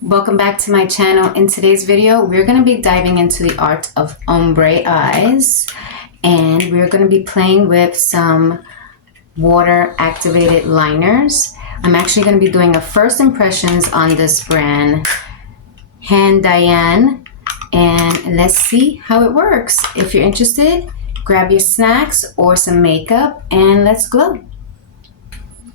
Welcome back to my channel. In today's video, we're going to be diving into the art of ombre eyes, and we're going to be playing with some water activated liners. I'm actually going to be doing a first impressions on this brand, HANDAIYAN, and let's see how it works. If you're interested, grab your snacks or some makeup and let's glow.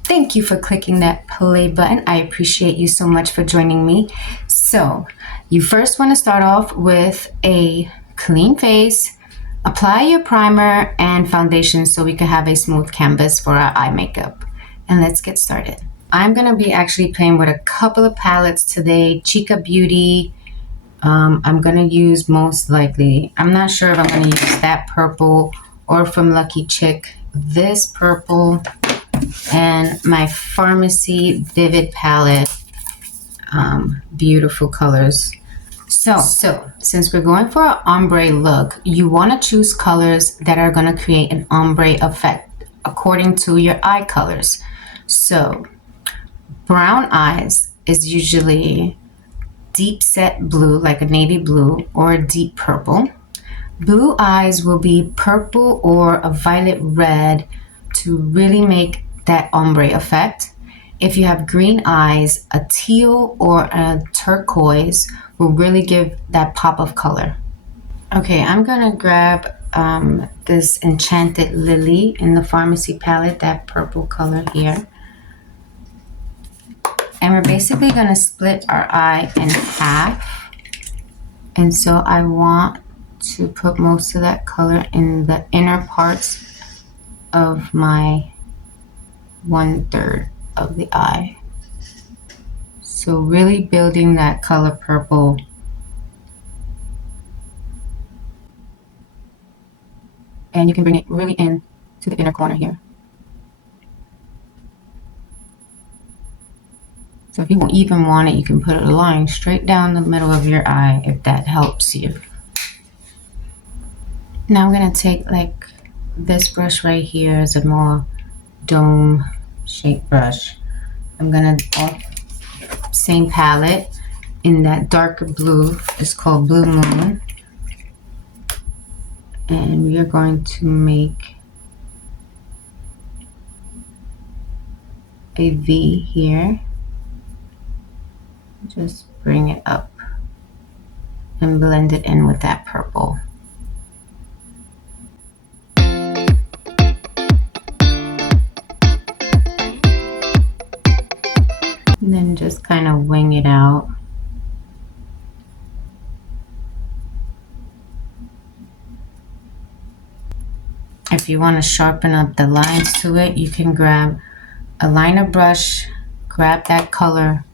Thank you for clicking that play button. I appreciate you so much for joining me. So you first want to start off with a clean face. Apply your primer and foundation so we can have a smooth canvas for our eye makeup. And let's get started. I'm going to be actually playing with a couple of palettes today. Chica Beauty. I'm going to use most likely, I'm not sure if I'm going to use that purple or from Lucky Chick, this purple. And my Pharmacy Vivid palette, beautiful colors. So since we're going for an ombre look, you want to choose colors that are going to create an ombre effect according to your eye colors. So brown eyes is usually deep set blue, like a navy blue, or a deep purple. Blue eyes will be purple or a violet red to really make that ombre effect. If you have green eyes, a teal or a turquoise will really give that pop of color. Okay, I'm gonna grab this Enchanted Lily in the Pharmacy palette, that purple color here. And we're basically gonna split our eye in half. And so I want to put most of that color in the inner parts of my 1/3 of the eye. So really building that color purple. And you can bring it really in to the inner corner here. So if you don't even want it, you can put a line straight down the middle of your eye if that helps you. Now I'm gonna take like this brush right here is a more dome shaped brush. I'm gonna, same palette in that darker blue, it's called Blue Moon. And we are going to make a V here. Just bring it up and blend it in with that purple. And then just kind of wing it out. If you want to sharpen up the lines to it, you can grab a liner brush, grab that color,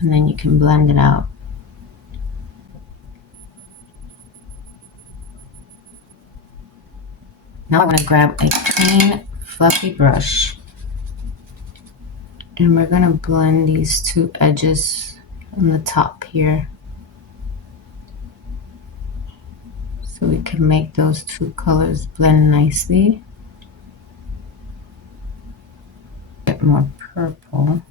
and then you can blend it out. Now I want to grab a clean, fluffy brush, and we're going to blend these two edges on the top here so we can make those two colors blend nicely. A bit more purple.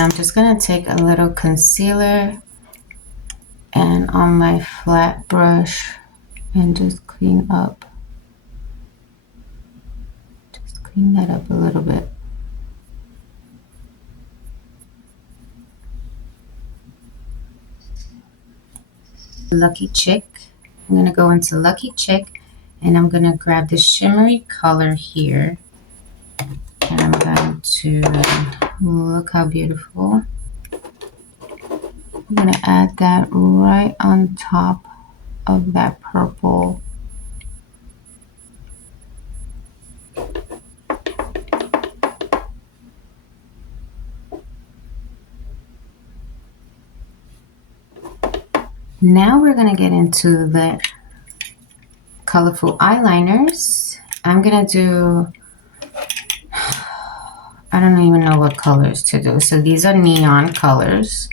I'm just going to take a little concealer and on my flat brush and just clean up. Just clean that up a little bit. Lucky Chick. I'm going to go into Lucky Chick and I'm going to grab the shimmery color here. And I'm going to, look how beautiful. I'm going to add that right on top of that purple. Now we're going to get into the colorful eyeliners. I'm going to do, I don't even know what colors to do. So these are neon colors.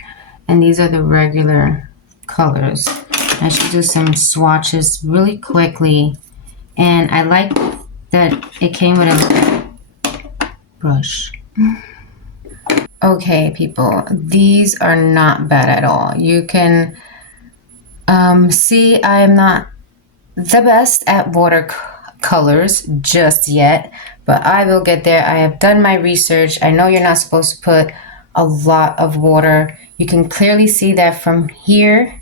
And these are the regular colors. I should do some swatches really quickly. And I like that it came with a brush. Okay, people, these are not bad at all. You can see I am not the best at watercolors just yet, but I will get there. I have done my research. I know you're not supposed to put a lot of water. You can clearly see that from here.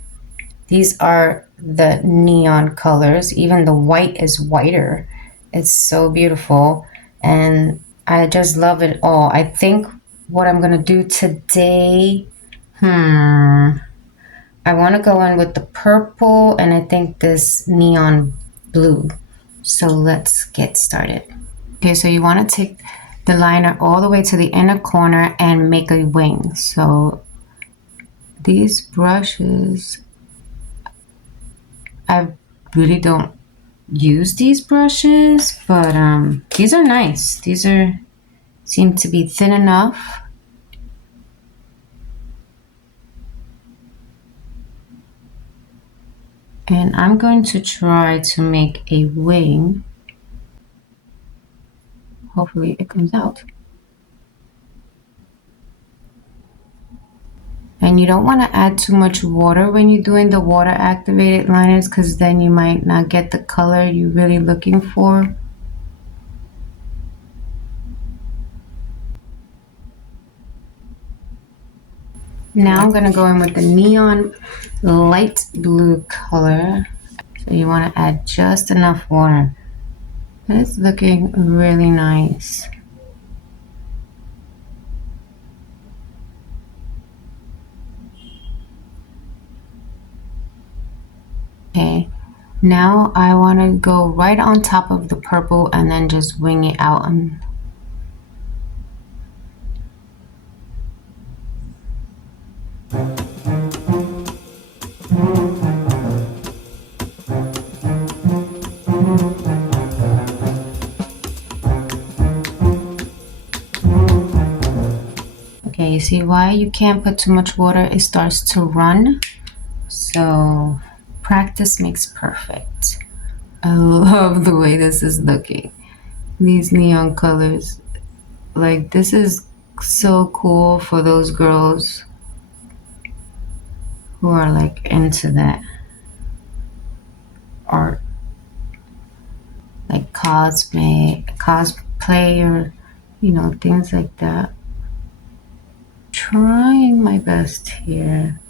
These are the neon colors. Even the white is whiter. It's so beautiful, and I just love it all. I think what I'm gonna do today, I want to go in with the purple and I think this neon blue. So let's get started. Okay, so you want to take the liner all the way to the inner corner and make a wing. So these brushes, I really don't use these brushes, but these are nice. These seem to be thin enough. And I'm going to try to make a wing. Hopefully it comes out. And you don't want to add too much water when you're doing the water activated liners, because then you might not get the color you're really looking for. Now I'm going to go in with the neon light blue color. So you want to add just enough water. It's looking really nice. Okay, now I want to go right on top of the purple and then just wing it out. Okay, you see why you can't put too much water? It starts to run. So practice makes perfect. I love the way this is looking. These neon colors. Like, this is so cool for those girls who are like into that art. Like cosplay, or, you know, things like that. Trying my best here.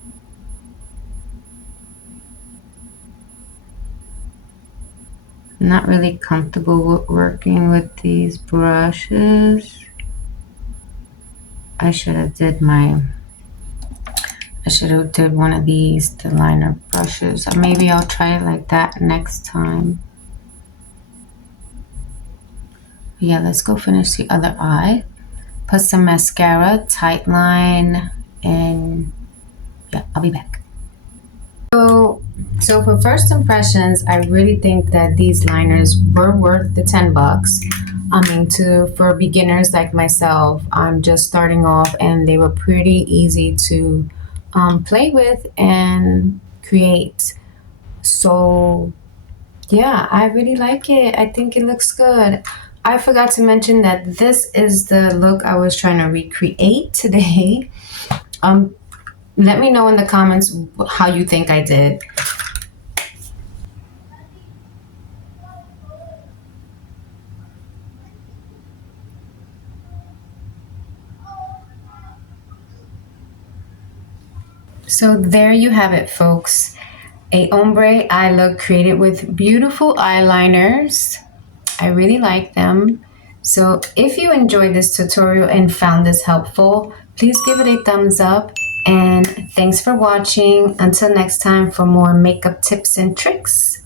I'm not really comfortable with working with these brushes. I should have did one of these, the liner brushes. Or maybe I'll try it like that next time. Yeah, let's go finish the other eye. Put some mascara, tight line, and yeah, I'll be back. So for first impressions, I really think that these liners were worth the 10 bucks. I mean, for beginners like myself, I'm just starting off, and they were pretty easy to play with and create. So yeah, I really like it. I think it looks good. I forgot to mention that this is the look I was trying to recreate today. Let me know in the comments how you think I did. So there you have it, folks. A ombre eye look created with beautiful eyeliners. I really like them. So if you enjoyed this tutorial and found this helpful, please give it a thumbs up, and thanks for watching. Until next time, for more makeup tips and tricks.